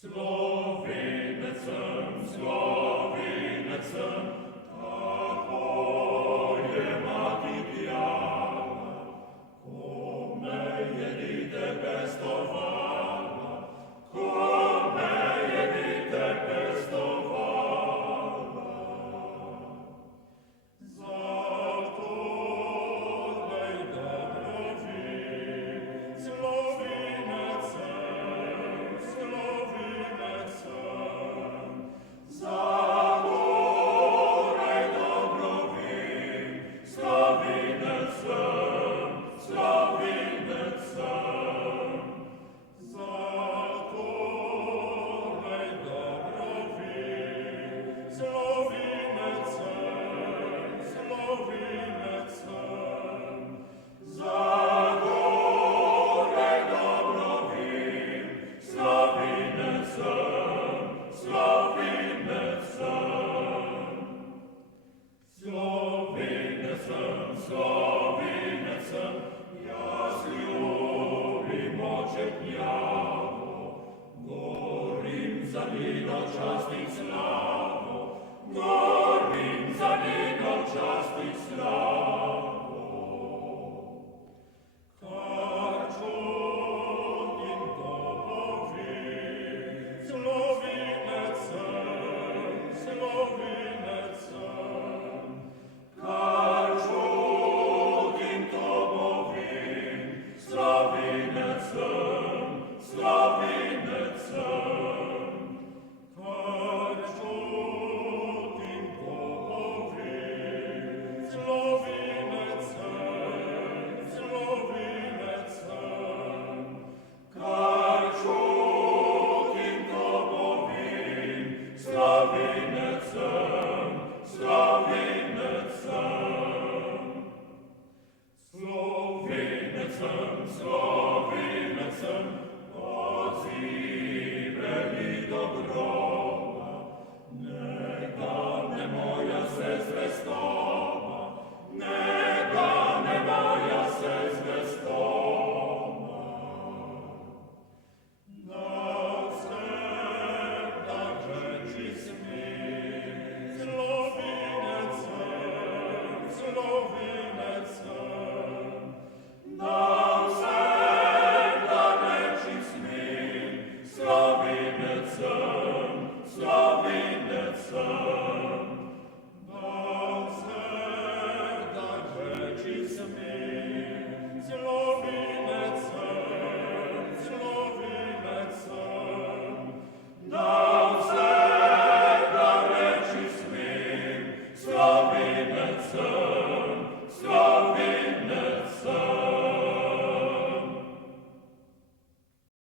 Slovinecem, slovinecem, tako je mati pjala, kome je dite pestovala, kome je dite pestovala. Zato lej dobro vi, slovinecem, slovinecem, zagoraj dobro vi, slovinecem, slovinecem, zagoraj dobro vi, slovinecem, slovinecem, zagoraj dobro vi, slovinecem, slovinecem. Slovinecem, slovinecem, jaz ljubim oče pjavo, gorim za njeno čast in slavo, gorim za njeno čast in slavo. Kar čutim dobovi, slovinecem, slovinecem, kar čutim dobovi, slovinecem, slovinecem, kar čutim dobovi, slovinecem, slovinecem, kar čutim dobovi, slovinecem, slovinecem. Slovinecem, slovinecem, odziveli do groba, negane moja se zvestoma, negane moja se zvestoma. Navsegda rzeči smih, slovinecem, slovinecem, navsegda rzeči smih, slovinecem, slovinecem, navsegda rzeči smih, slovinecem, slovinecem, navsegda rzeči smih, slovinecem.